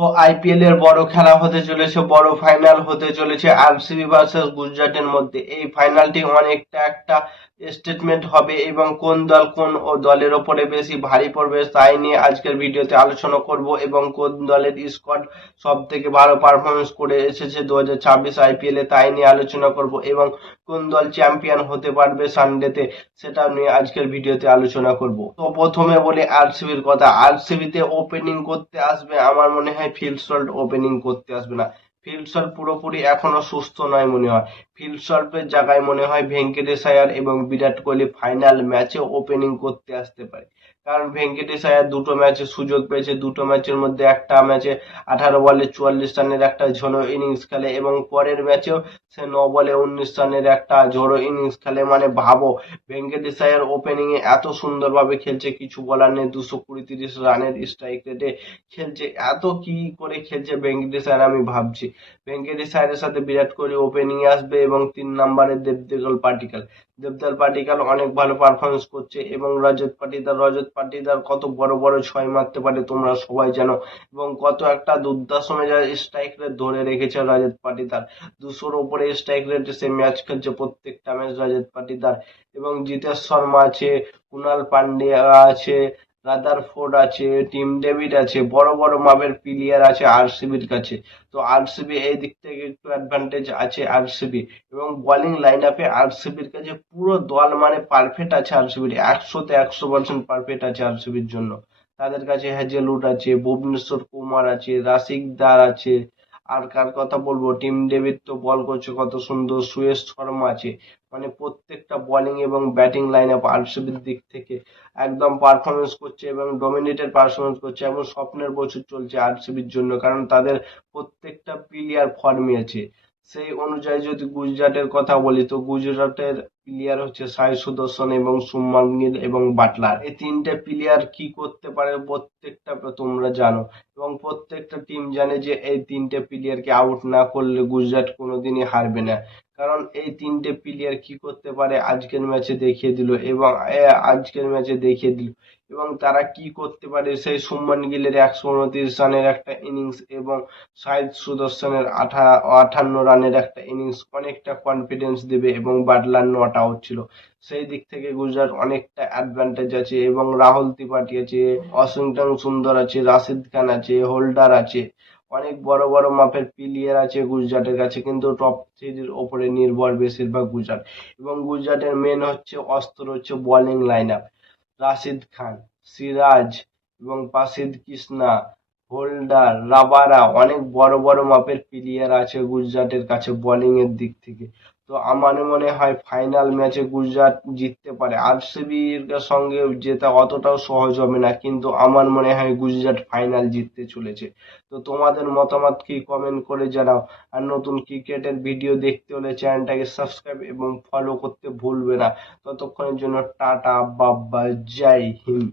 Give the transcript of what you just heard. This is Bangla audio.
তো আইপিএল এর বড় খেলা হতে চলেছে, বড় ফাইনাল হতে চলেছে আরসিবি ভার্সেস গুজরাটের মধ্যে। এই ফাইনালটি অনেকটা একটা স্টেটমেন্ট হবে এবং কোন দল কোন ও দলের ওপরে বেশি ভারী পড়বে তাই নিয়ে আজকের ভিডিওতে আলোচনা করব এবং কোন দলের স্কোয়াড সব থেকে ভালো পারফরমেন্স করে এসেছে 2026 আইপিএল এ তাই নিয়ে আলোচনা করব এবং কোন দল চ্যাম্পিয়ন হতে পারবে সানডেতে সেটা নিয়ে আজকের ভিডিওতে আলোচনা করব। তো প্রথমে বলি আরসিবির কথা। আরসিবিতে ওপেনিং করতে আসবে আমার মনে হয় ফিল সল্ট ওপেনিং করতে আসবে না। ফিল সল্ট পুরোপুরি এখনো সুস্থ নয় মনে হয়। ফিল সল্টের জায়গায় মনে হয় ভেঙ্কটেশ আয়ার এবং বিরাট কোহলি ফাইনাল ম্যাচে ওপেনিং করতে আসতে পারে। কারণ ভেঙ্কটেশ আয়ার দুটো ম্যাচে সুযোগ পেয়েছে, দুটো ম্যাচের মধ্যে একটা ম্যাচে 18 বলে 44 রানের একটা ঝোড়ো ইনিংস খেলে এবং পরের ম্যাচেও সে 9 বলে 19 রানের একটা ঝোড়ো ইনিংস খেলে। মানে ভাবো, ভেঙ্কটেশ আয়ার ওপেনিং এ এত সুন্দরভাবে খেলছে, কিছু বলার নেই। 220-30 রানের স্ট্রাইক রেটে খেলছে, এত কি করে খেলছে ভেঙ্কটেশ আয়ার আমি ভাবছি। ভেঙ্কটেশ আয়ারের সাথে বিরাট কোহলি ওপেনিং এ আসবে এবং 3 নম্বরে দেবদুলাল পাটিকাল। দেবদুলাল পাটিকাল অনেক ভালো পারফরমেন্স করছে এবং রজত পাটিদার কত বড় বড় ছয় মারতে পারে তোমরা সবাই জানো এবং কত একটা দুর্দান্ত মেজাজ স্ট্রাইক রেট ধরে রেখেছে রজত পাটিদার। 200-র উপরে স্ট্রাইক রেটে সে ম্যাচ খেলছে প্রত্যেকটা ম্যাচ রজত পাটিদার। এবং জিতেশ শর্মা আছে, কুনাল পান্ডিয়া আছে, রাদারফোর্ড আছে, টিম ডেভিড আছে, বড় বড় মাপের প্লেয়ার আছে আরসিবির কাছে। তো আরসিবি এই দিক থেকে একটু অ্যাডভান্টেজ আছে আরসিবি এবং বোলিং লাইন আপে আরসিবির কাছে পুরো দল মানে পারফেক্ট আছে। আরসিবির 100-তে 100% পারফেক্ট আছে আরসিবির জন্য। তাদের কাছে হ্যাজেলউড আছে, ভুবনেশ্বর কুমার আছে, রাশিক দার আছে, আর কার কথা বলবো, টিম ডেভিড তো বল করছে কত সুন্দর, সুয়েশ শর্মা আছে। মানে প্রত্যেকটা বোলিং এবং ব্যাটিং লাইন আপ আরসিবির দিক থেকে একদম পারফরমেন্স করছে এবং ডমিনেটেড পারফরমেন্স করছে এবং স্বপ্নের বছর চলছে আরসিবির জন্য, কারণ তাদের প্রত্যেকটা প্লেয়ার ফর্মে আছে। সেই অনুযায়ী যদি গুজরাটের কথা বলি, তো গুজরাটের প্লেয়ার হচ্ছে সাই সুদর্শন এবং শুভমান গিল এবং বাটলার। এই তিনটে প্লেয়ার কি করতে পারে প্রত্যেকটা তোমরা জানো এবং প্রত্যেকটা টিম জানে যে এই তিনটে প্লেয়ারকে আউট না করলে গুজরাট কোনোদিনই হারবে না। কারণ এই তিনটে প্লেয়ার কি করতে পারে আজকের ম্যাচে দেখিয়ে দিল এবং আজকের ম্যাচে দেখিয়ে দিল এবং তারা কি করতে পারে। সেই শুভমান গিলের 129 রানের একটা ইনিংস এবং সাই সুদর্শনের 58 রানের একটা ইনিংস অনেকটা কনফিডেন্স দেবে এবং বাটলার নট আউট ছিল। সেই দিক থেকে গুজরাট অনেকটা অ্যাডভান্টেজ আছে এবং রাহুল ত্রিপাঠী আছে, ওয়াশিংটন সুন্দর আছে, রাশিদ খান আছে, হোল্ডার আছে, অনেক বড় বড় মাপের প্লেয়ার আছে গুজরাটের কাছে, কিন্তু টপ থ্রির ওপরে নির্ভর বেশিরভাগ গুজরাট। এবং গুজরাটের মেন হচ্ছে অস্ত্র হচ্ছে bowling line up. Rashid Khan, Siraj এবং পাসিদ কৃষ্ণা, হোল্ডার, রাবারা, অনেক বড় বড় মাপের প্লেয়ার আছে গুজরাটের কাছে বোলিং এর দিক থেকে। তো আমার মনে হয় ফাইনাল ম্যাচে গুজরাট জিততে পারে। আরসিবির সঙ্গে জেতা অতটাও সহজ হবে না, কিন্তু আমার মনে হয় গুজরাট ফাইনাল জিততে চলেছে। তো তোমাদের মতামত কি কমেন্ট করে জানাও। আর নতুন ক্রিকেটের ভিডিও দেখতে হলে চ্যানেলটাকে সাবস্ক্রাইব এবং ফলো করতে ভুলবে না। ততক্ষণের জন্য টাটা, বাই বাই, জয় হিন্দ।